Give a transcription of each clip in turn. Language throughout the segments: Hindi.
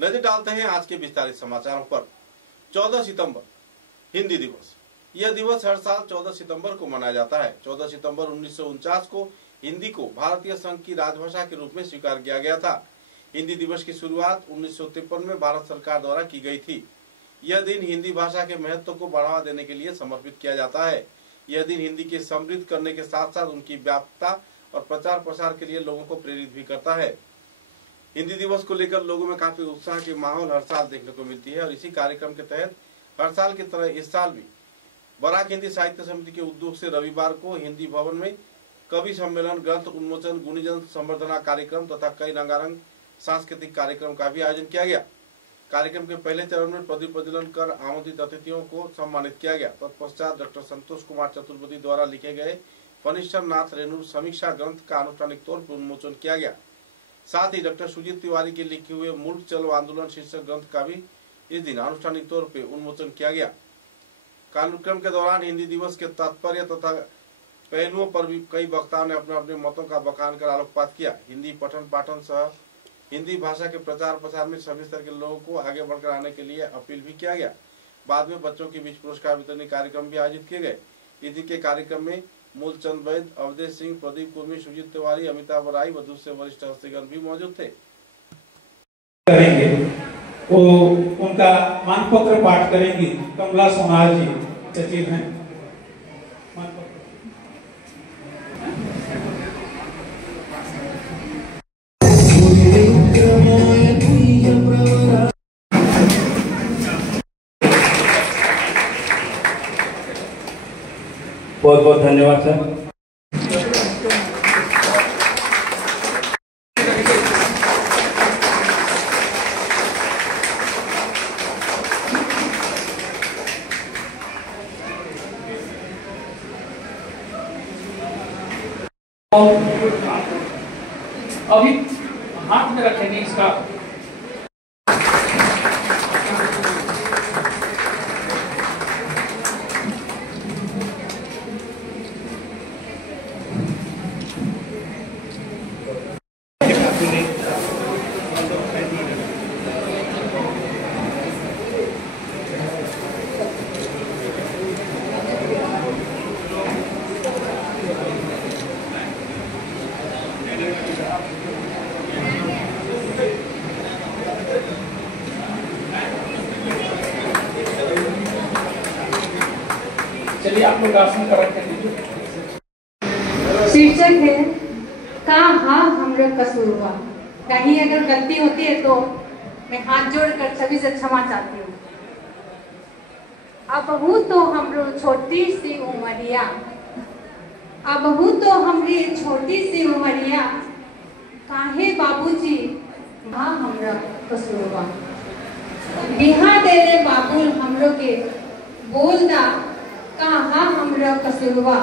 नजर डालते हैं आज के विस्तारित समाचारों पर। 14 सितंबर हिंदी दिवस। यह दिवस हर साल 14 सितंबर को मनाया जाता है। 14 सितंबर 1949 को हिंदी को भारतीय संघ की राजभाषा के रूप में स्वीकार किया गया था। हिंदी दिवस की शुरुआत 1953 में भारत सरकार द्वारा की गई थी। यह दिन हिंदी भाषा के महत्व को बढ़ावा देने के लिए समर्पित किया जाता है। यह दिन हिंदी के समृद्ध करने के साथ साथ उनकी व्यापकता और प्रचार प्रसार के लिए लोगों को प्रेरित भी करता है। हिंदी दिवस को लेकर लोगों में काफी उत्साह की माहौल हर साल देखने को मिलती है और इसी कार्यक्रम के तहत हर साल की तरह इस साल भी बराक हिंदी साहित्य समिति के उद्योग से रविवार को हिंदी भवन में कवि सम्मेलन, ग्रंथ उन्मोचन, गुणीजन संवर्धना कार्यक्रम तथा कई रंगारंग सांस्कृतिक कार्यक्रम का भी आयोजन किया गया। कार्यक्रम के पहले चरण में प्रदीप प्रज्वलन कर आमंत्रित अतिथियों को सम्मानित किया गया। तत्पश्चात डॉक्टर संतोष कुमार चतुर्वेदी द्वारा लिखे गए फणीश्वर नाथ रेणु समीक्षा ग्रंथ का अनुष्ठानिक तौर पर उन्मोचन किया गया। साथ ही डॉक्टर सुजीत तिवारी के लिखे हुए मुल्क चलो आंदोलन शीर्षक ग्रंथ का भी इस दिन अनुष्ठानिक तौर पर उन्मोचन किया गया। कार्यक्रम के दौरान हिंदी दिवस के तात्पर्य तथा पहलुओं पर भी कई वक्ताओं ने अपने अपने मतों का बखान कर आलोकपात किया। हिंदी पठन पाठन सह हिंदी भाषा के प्रचार प्रसार में सभी स्तर के लोगों को आगे बढ़कर आने के लिए अपील भी किया गया। बाद में बच्चों के बीच पुरस्कार वितरण कार्यक्रम भी आयोजित किए गए। इस दिन के कार्यक्रम में मूलचंद वैद्य, अवधेश सिंह, प्रदीप कुर्मी, सुजीत तिवारी, अमिताभ राय व दूसरे वरिष्ठ हस्तीगण भी मौजूद थे। करेंगे वो उनका मानपत्र पाठ करेंगी कमला सोनार जी सचिव हैं। बहुत बहुत धन्यवाद सर। अभी हाथ में रखेंगे इसका। चलिए आप लोग आसन कर रखे दीजिए। शीर्षक है का हाँ हमरा कसूरवा। कहीं अगर गलती होती है तो मैं हाथ जोड़कर सभी से क्षमा चाहती हूँ। अबहू तो हमरो छोटी सी उमरिया, अबहू तो हमरी छोटी सी उमरिया, काहे बाबूजी हाँ हमरा कसूरवा। बिहा दे रे बाबुल हमरो के बोल दा कहाँ हमरा कसूरवा।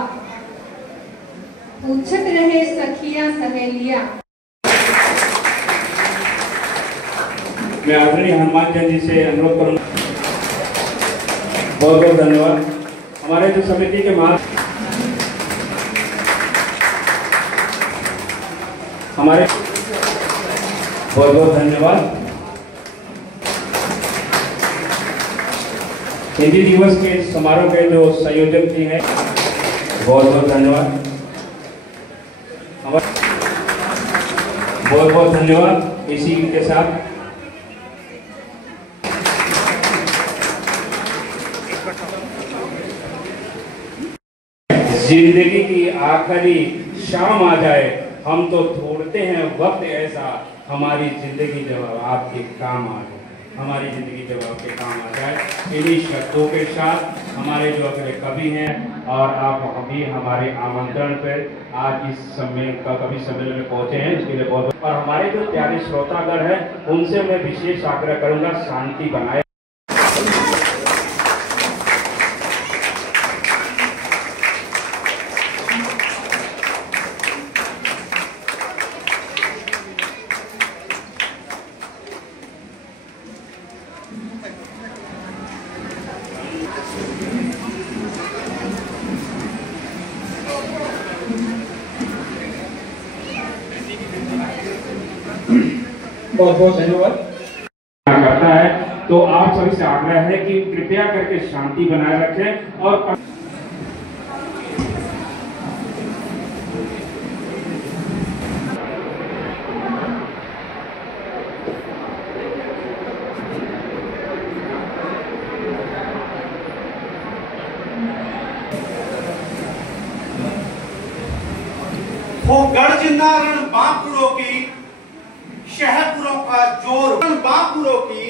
पूछत रहे सखिया सहेलिया। मैं आदरणीय हनुमान चंद जी से अनुरोध करूंगा। बहुत बहुत धन्यवाद। हमारे जो समिति के हमारे बहुत बहुत धन्यवाद। हिंदी दिवस के समारोह के जो संयोजक जी हैं बहुत बहुत धन्यवाद। बहुत बहुत धन्यवाद। इसी के साथ जिंदगी की आखिरी शाम आ जाए, हम तो ढूंढते हैं वक्त ऐसा, हमारी जिंदगी जब आपके काम आ जाए, हमारी जिंदगी जब आपके काम आ जाए। इन्हीं शब्दों के साथ हमारे जो अगले कवि हैं और आप अभी हमारे आमंत्रण पर आज इस कवि सम्मेलन में पहुंचे हैं, इसके लिए बहुत। और हमारे जो प्यारे श्रोतागण हैं उनसे मैं विशेष आग्रह करूंगा शांति बनाए। बहुत बहुत धन्यवाद। करता है। तो आप सभी से आग्रह है कि कृपया करके शांति बनाए रखें और वो गर्जना रण बांकुरों की शहपुरों का जोर, रण बांकुरों की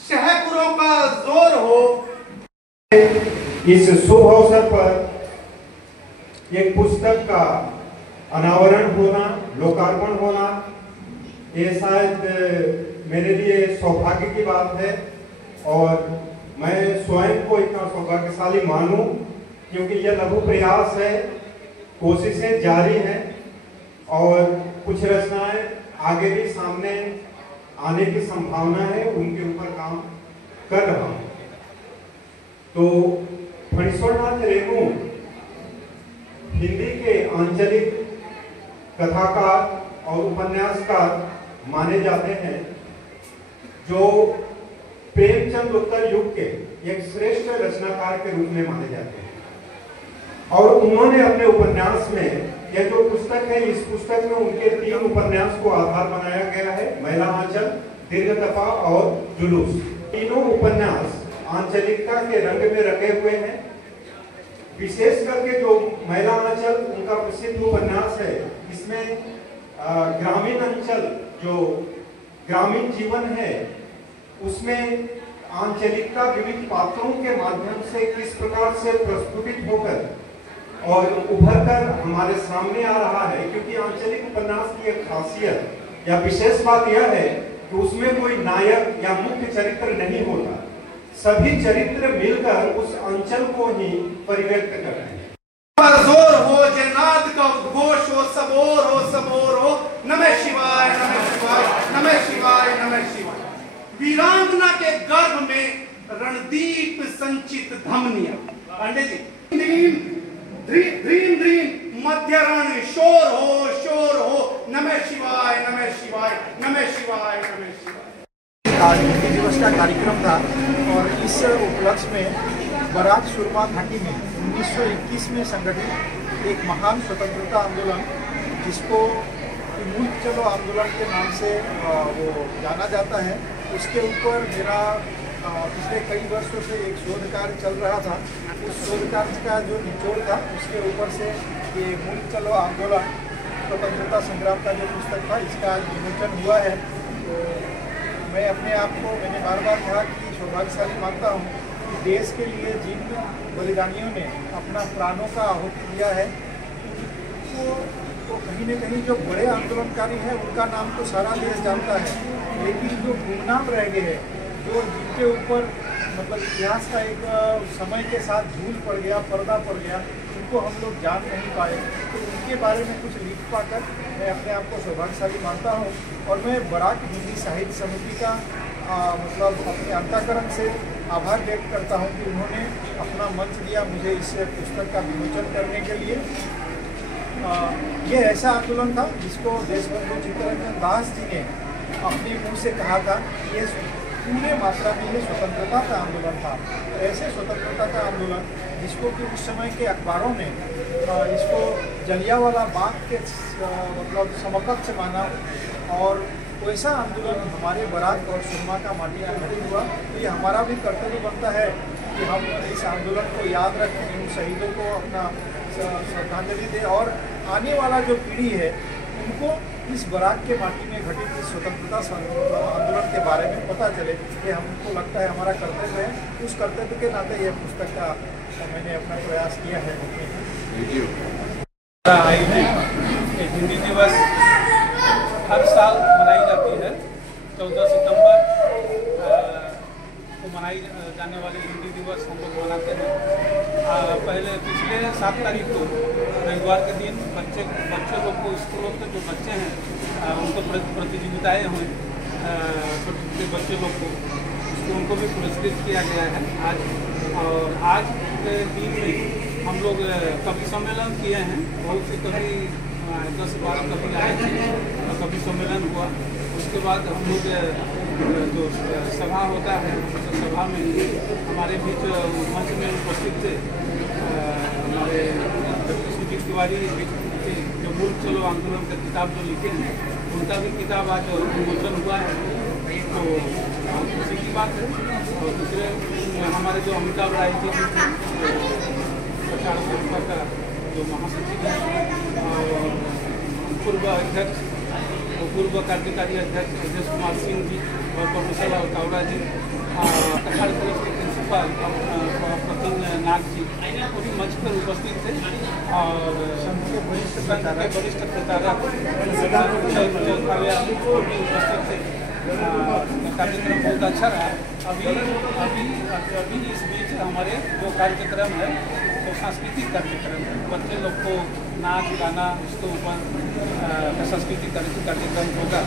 शहपुरों का जोर हो। इस शुभ अवसर पर एक पुस्तक का अनावरण होना, लोकार्पण होना, ये शायद मेरे लिए सौभाग्य की बात है और मैं स्वयं को इतना सौभाग्यशाली मानूं क्योंकि यह लघु प्रयास है, कोशिशें जारी हैं और कुछ रचनाएं आगे भी सामने आने की संभावना है, उनके ऊपर काम कर रहा हूं। तो फणीश्वरनाथ रेणु हिंदी के आंचलिक कथाकार और उपन्यासकार माने जाते हैं जो प्रेमचंद उत्तर युग के एक श्रेष्ठ रचनाकार के रूप में माने जाते हैं और उन्होंने अपने उपन्यास में, यह जो पुस्तक है, इस पुस्तक में उनके 3 उपन्यास को आधार बनाया गया है, महिला आंचल, दीर्घतपा और जुलूस। तीनों उपन्यास आंचलिकता के रंग में रखे हुए हैं। विशेष करके जो महिला आंचल उनका प्रसिद्ध उपन्यास है, इसमें ग्रामीण अंचल जो ग्रामीण जीवन है उसमें आंचलिकता विविध पात्रों के माध्यम से किस प्रकार से प्रस्तुतित होकर और उभरकर हमारे सामने आ रहा है, क्योंकि आंचलिक उपन्यास की एक खासियत या विशेष बात यह है कि उसमें कोई नायक या मुख्य चरित्र नहीं होता, सभी चरित्र मिलकर उस अंचल को ही परिव्यक्त कर रहे हैं। जोर हो, जन्नात का उद्घोष हो, सबोर हो, नमः शिवाय, नमः शिवाय, नमः शिवाय, नमः शिवाय। वीरांगना के गर्भ में रणदीप संचित धमनिया, पंडित जी ध्रीम ध्रीम मध्य रण शोर हो, नमः शिवाय, नमः शिवाय, नमः शिवाय, नमः शिवाय। आज हिंदी दिवस का कार्यक्रम था और इस उपलक्ष्य में बराक सुरमा घाटी में 1921 में संगठित एक महान स्वतंत्रता आंदोलन, जिसको मुल्क चलो आंदोलन के नाम से वो जाना जाता है, उसके ऊपर मेरा पिछले कई वर्षों से एक शोध कार्य चल रहा था। उस शोध कार्य का जो निचोड़ था उसके ऊपर से ये मुल्क चलो आंदोलन स्वतंत्रता संग्राम का जो पुस्तक था, इसका आज विमोचन हुआ है। तो मैं अपने आप को, मैंने बार बार कहा कि सौभाग्यशाली मानता हूँ कि देश के लिए जिन बलिदानियों ने अपना प्राणों का आहुति दिया है, तो कहीं न कहीं जो बड़े आंदोलनकारी हैं उनका नाम तो सारा देश जानता है, लेकिन जो गुमनाम रह गए हैं, जो जिनके ऊपर मतलब इतिहास का एक समय के साथ धूल पड़ गया, पर्दा पड़ गया, उनको हम लोग जान नहीं पाए, तो उनके बारे में कुछ लिख पाकर मैं अपने आप को सौभाग्यशाली मानता हूँ। और मैं बराक हिंदी साहित्य समिति का मतलब अपने अंतःकरण से आभार व्यक्त करता हूँ कि उन्होंने अपना मंच दिया मुझे इस पुस्तक का विमोचन करने के लिए। ये ऐसा आंदोलन था जिसको देशबंधु चित्तरंजन दास जी ने अपने मुंह से कहा था कि ये पूरे मात्रा में ये स्वतंत्रता का आंदोलन था। ऐसे स्वतंत्रता का आंदोलन जिसको कि उस समय के अखबारों ने इसको जलियांवाला बाग के मतलब समकक्ष माना, और वैसा आंदोलन हमारे बराक और सुरमा का माटी का नहीं हुआ। तो ये हमारा भी कर्तव्य बनता है कि हम इस आंदोलन को याद रखें, उन शहीदों को अपना श्रद्धांजलि दें और आने वाला जो पीढ़ी है उनको इस बराक के माटी में घटित इस स्वतंत्रता आंदोलन के बारे में पता चले। ये हमको लगता है हमारा कर्तव्य है। उस कर्तव्य के नाते यह पुस्तक का मैंने अपना प्रयास किया है। हिंदी दिवस हर साल मनाई जाती है। 14 सितंबर को मनाई जाने वाली हिंदी दिवस हम लोग मनाते हैं। पहले पिछले 7 तारीख को रविवार के दिन बच्चे लोग को, स्कूलों के जो बच्चे हैं उनको प्रतियोगिताएँ हुई, छोटे छोटे बच्चे लोग को उनको भी पुरस्कृत किया गया है आज। और आज के दिन में हम लोग कवि सम्मेलन किए हैं। बहुत से कवि 10-12 कवि आए थे और कवि सम्मेलन हुआ। उसके बाद हम लोग जो सभा होता है उस सभा में हमारे बीच मंच में उपस्थित थे हमारे सुजीत तिवारी जो मुल्क चलो आंदोलन का किताब जो लिखे हैं उनका भी किताब आज उन्मोचन हुआ है। तो खुशी की बात है। और दूसरे हमारे जो अमिताभ राय जी प्रचार संस्था का जो महासचिव है और पूर्व अध्यक्ष पूर्व कार्यकारी अध्यक्ष अजय कुमार सिंह जी और प्रोफेसर कावड़ा जी कछाड़ कॉलेज के प्रिंसिपल प्रतिन नाग जी पूरी मंच पर उपस्थित थे और संघ के वरिष्ठ प्रचारक उपस्थित थे। कार्यक्रम बहुत अच्छा रहा। अभी इस बीच हमारे जो कार्यक्रम है तो सांस्कृतिक कार्यक्रम है। बच्चे लोग को नाच गाना इसके ऊपर सांस्कृतिक कार्यक्रम होगा।